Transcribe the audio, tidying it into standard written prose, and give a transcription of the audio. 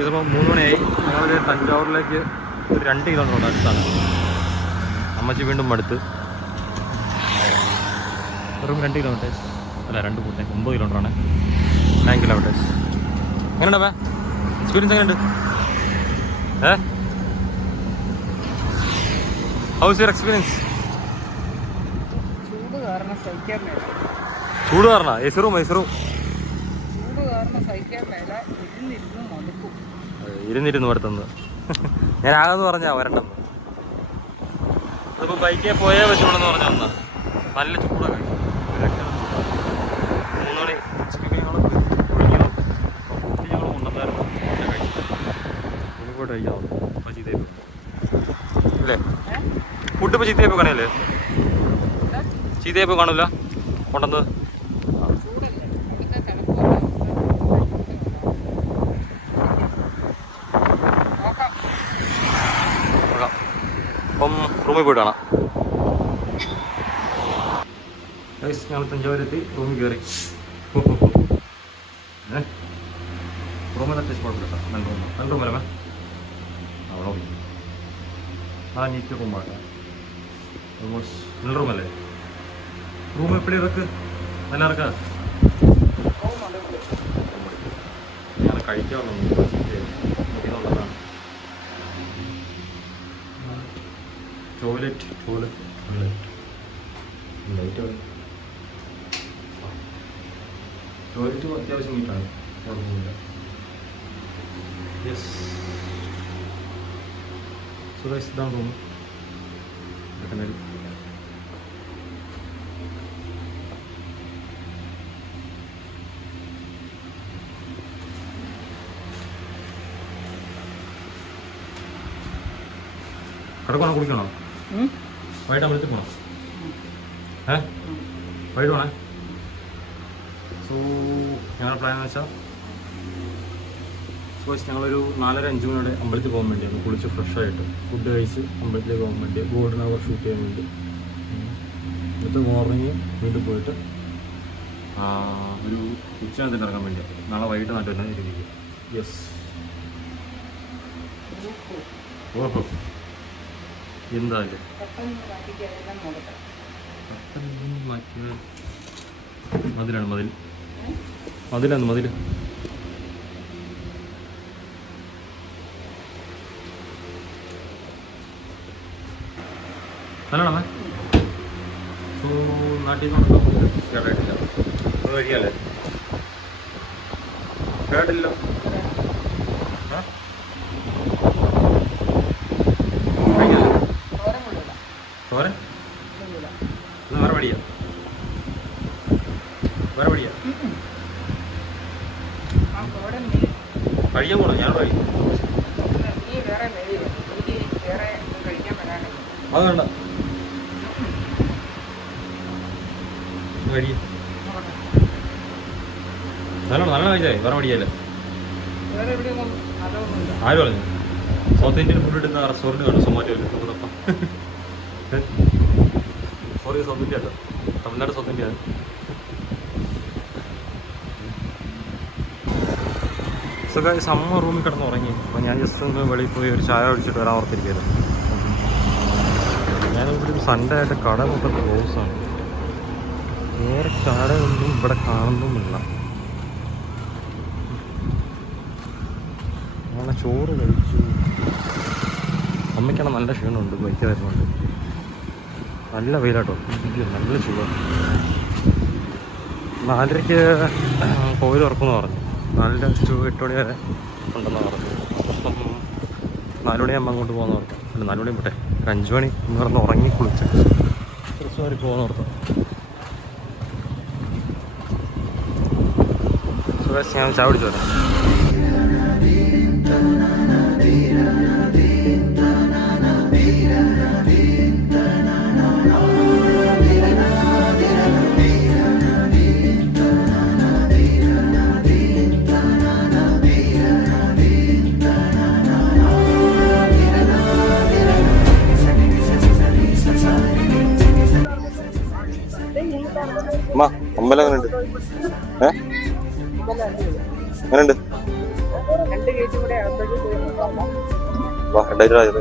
ഇപ്പോൾ 3 മണിയായി. ഞങ്ങൾ തഞ്ചാവൂരിലേക്ക് ഒരു 2 കിലോമീറ്റർ ഉണ്ട് അടുത്താണ്. അമ്മച്ചി വീണ്ടും മടുത്ത്. വെറും 2 കിലോമീറ്റേഴ്സ് അല്ല 2 കൂട്ടെ 9 കിലോമീറ്ററാണ്. 9 കിലോമീറ്റേഴ്സ്. എങ്ങനെയുണ്ട് അമ്മ? എക്സ്പീരിയൻസ് എങ്ങനെയുണ്ട്? House your experience? ചൂട് കാരണം എസി റൂം ഇരുന്നിരുന്നു അടുത്തുനിന്ന്. ഞാൻ ആകെന്ന് പറഞ്ഞാ വരണ്ടെന്ന്. അതിപ്പോൾ ബൈക്കിൽ പോയേ പറ്റുള്ളൂ പറഞ്ഞാൽ വന്നാ നല്ല ചൂടൊക്കെ. 3 മണി ഞങ്ങൾ കൊണ്ടുവന്നായിരുന്നു. ഇനിപ്പോട്ട് കഴിക്കാം അപ്പോൾ ചീത്തയായി അല്ലേ? ഫുഡ് ഇപ്പോൾ ചീത്തയായി കാണല്ലേ? ചീത്തയായി കാണില്ല കൊണ്ടുവന്നത്. അപ്പം റൂമിൽ പോയിട്ട് കാണാം. ഞങ്ങൾ തഞ്ചാവൂരെത്തി. റൂമിൽ കയറി. റൂമിൽ അത്യാവശ്യം കുഴപ്പമില്ല. നല്ല റൂമല്ലേ അവിടെ പോയി. നീറ്റ് റൂമാണ്. ഓൾമോസ്റ്റ് നല്ല റൂമല്ലേ? റൂം എപ്പടി ഇറക്ക് നല്ല ഇറക്കാ. ഞാൻ കഴിക്കാറുള്ളൂ. നോക്കിയെന്നുള്ളതാണ്. ടോയ്ലറ്റ് അത്യാവശ്യം നീറ്റാണ്, കുഴപ്പമില്ല. യെസ്. സോ ഗൈസ് ഇതാണ് റൂം. കിടക്കണോ കുടിക്കണോ? വൈകിട്ട് അമ്പലത്തിൽ പോകണം. വൈകിട്ട് വേണേ. സോ ഞങ്ങളുടെ പ്ലാൻ എന്ന് വെച്ചാൽ ഞങ്ങളൊരു 4:30-5 മണിയോടെ അമ്പലത്തിൽ പോകാൻ വേണ്ടിയാണ്. കുളിച്ച് ഫ്രഷായിട്ട് ഫുഡ് കഴിച്ച് അമ്പലത്തിലേക്ക് പോകാൻ വേണ്ടി ഗോൾഡൻ അവർ ഷൂട്ട് ചെയ്യാൻ വേണ്ടി. എന്നിട്ട് മോർണിംഗ് വീട്ടിൽ പോയിട്ട് ഒരു ഉച്ചനത്തിന് ഇറങ്ങാൻ വേണ്ടിയാണ്. നാളെ വൈകിട്ട് നാട്ടിൽ തന്നെ ഇരിക്കും. യെസ്. ഓഹോ എന്തായാലും മതിലാണ് മതിലാണ് നല്ലോണമേ. സോ നാട്ടിൽ നിന്ന് കേട്ടില്ല വഴിയല്ലേ? കേട്ടില്ലോ. തോരൻ വേറെ വഴിയാ കഴിയാൻ പോണോ? ഞാൻ കഴിക്കും. അത് വേണ്ട കഴിയും. നല്ല കഴിച്ചായി. വേറെ വഴിയല്ലേ? ആര് പറഞ്ഞു? സൗത്ത് ഇന്ത്യൻ ഫുഡ് ഇടുന്ന റെസ്റ്റോറൻറ്റ് കാണും സൊമാറ്റോയിൽ. സോറി, സൗത്ത് ഇന്ത്യ അല്ല, തമിഴ്നാട് സൗത്ത് ഇന്ത്യ. സുഖമായി അമ്മ റൂമിൽ കിടന്ന് ഉറങ്ങി. അപ്പോൾ ഞാൻ ജസ്റ്റ് ഒന്ന് വെളിയിൽ പോയി ഒരു ചായ ഒഴിച്ചിട്ട് വരാൻ ഓർത്തിരിക്കുന്നത്. ഞാനിവിടെ ഒരു സൺഡേ ആയിട്ട് കട മൊത്തം ക്ലോസാണ്. വേറെ കടയൊന്നും ഇവിടെ കാണുന്നുമില്ല. അങ്ങനെ ചോറ് കഴിച്ചു. അമ്മയ്ക്കാണ് നല്ല ക്ഷീണമുണ്ട്, ബൈക്ക് വരുന്നുണ്ട്. നല്ല വെയിലാട്ടോ, നല്ല ചൂടാണ്. 4:30 കോയിൽ ഉറക്കുമെന്ന് പറഞ്ഞു. 4-8 മണി വരെ ഉണ്ടെന്ന് പറഞ്ഞു. അപ്പം 4 മണിയാകുമ്പോൾ അങ്ങോട്ട് പോകുന്ന ഓർക്കാം. അല്ല 4 മണി പോട്ടെ, 5 മണി എന്ന് പറഞ്ഞ് ഉറങ്ങി കുളിച്ച് കുറച്ച് മാറി പോകുന്ന ഓർക്കാം. ഞാൻ ചായ പിടിച്ചു വരാം. അമ്പലം എങ്ങനെയുണ്ട്? എങ്ങനെയുണ്ട്? വാ 2000 രൂപ ആയത്